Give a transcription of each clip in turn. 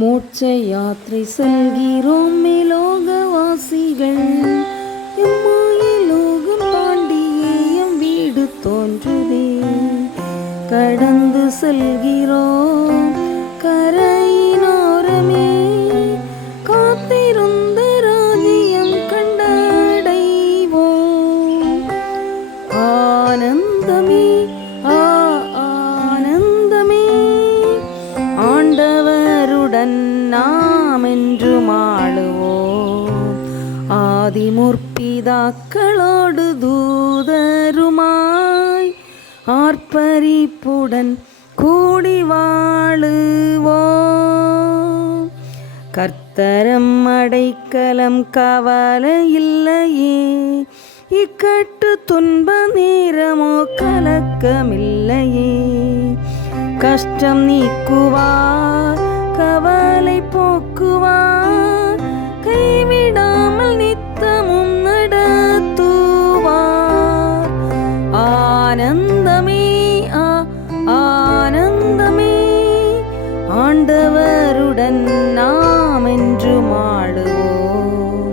மோட்ச யாத்திரை செல்கிறோம் மேலோகவாசிகள். எம்மாயலோகம் தாண்டியே எம் வீடு தோன்றுதே. கடந்து செல்கிறோம் கரையினோரமே, காத்திருந்த ராஜ்யம் கண்டடைவோம். ஆனந்தமே ஆனந்தமே, ஆண்டவருடன் நாம் என்றும் ஆளுவோம். ஆதிமுற்பிதாக்களோடு தூதருமாய் ஆர்ப்பரிப்புடன் கூடி வாழுவோம். கர்த்தரம் அடைக்கலம் கவலை இல்லையே, இக்கட்டு துன்ப நேரமோ கலக்கமில்லையே. கஷ்டம் நீக்குவார், கவலை போக்குவார், கைவிடாமல் நித்தமும் நடத்துவார். ஆனந்தமே ஆனந்தமே, ஆண்டவருடன் நாம் என்றும் ஆளுவோம்.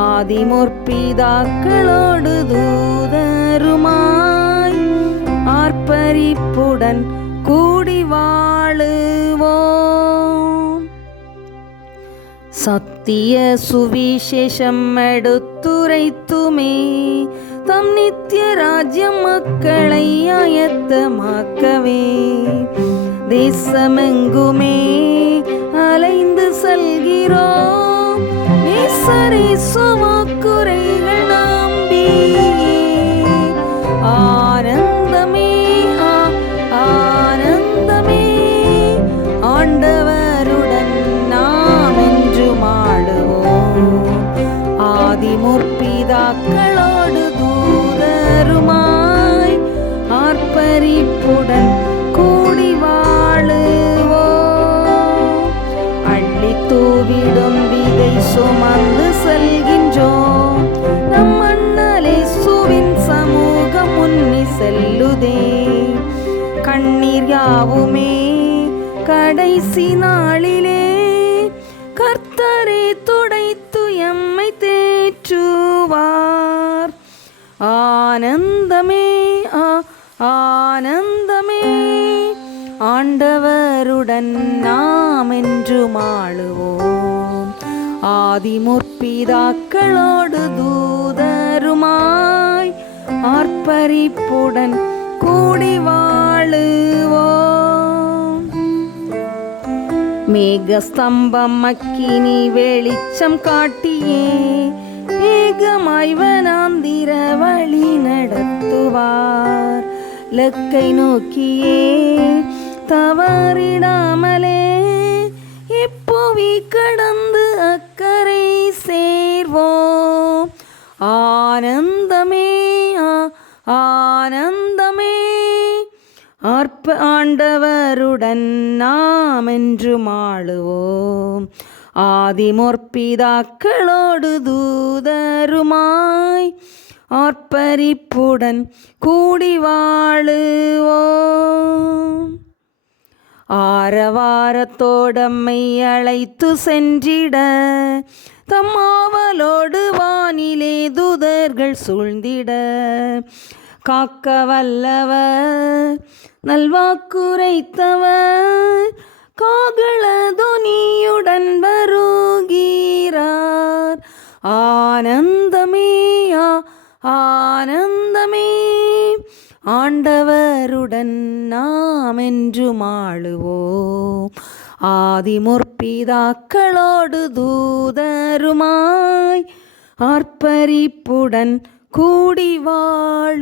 ஆதிமுற்பிதாக்களோடு தூதருமாய் ஆர்ப்பரிப்புடன் கூடி வாழுவோம். சத்திய சுவிசேஷம் எடுத்துரைத்துமே, தம் நித்திய ராஜ்யம் மக்களை ஆயத்தமாக்கவே. தேசமெங்குமே அலைந்து செல்கிறோம், நேசரேசு வாக்குரைகள் நம்பியே. ஆனந்தமே ஆனந்தமே, ஆண்டவருடன் நாம் என்றும் ஆளுவோம். ஆதிமுற்பிதாக்களோடு தூதருமாய் ஆர்ப்பரிப்புடன் கூடி வாழுவோம். அள்ளி தூவிடும் விதை சுமந்து செல்கின்றோம், நம் அண்ணலேசுவின் சமூகம் முன்னி செல்லுதே. கண்ணீர் யாவுமே கடைசி நாளிலே, கர்த்தரே துடைத்து எம்மை தேற்றுவார். ஆனந்தமே ஆனந்தமே, ஆண்டவருடன் நாம் என்றும் ஆளுவோம். ஆதிமுற்பிதாக்களோடு தூதருமாய் ஆர்ப்பரிப்புடன் கூடி வாழுவோம். மேகஸ்தம்பம் அக்கினி வெளிச்சம் காட்டியே, ஏகமாய் வனாந்திர வழி நடத்துவார். லக்கை நோக்கியே தவறிடாமலே, இப்புவி கடந்து அக்கறை சேர்வோம். ஆனந்தமே ஆனந்தமே, ஆண்டவருடன் நாம் என்றும் ஆளுவோம். ஆதிமுற்பிதாக்களோடு தூதருமாய் ஆர்ப்பரிப்புடன் கூடி வாழுவோம். ஆரவாரத்தோடம்மை அழைத்து சென்றிட, தம்மாவலோடு வானிலே தூதர்கள் சூழ்ந்திட. காக்க வல்லவர், நல்வாக்குரைத்தவர், காகள தொனியுடன் வருகிறார். ஆனந்தமே ஆனந்தமே, ஆண்டவருடன் நாம் என்றும் ஆளுவோம். ஆதிமுற்பிதாக்களோடு தூதருமாய் ஆர்ப்பரிப்புடன் கூடி வாழுவோம்.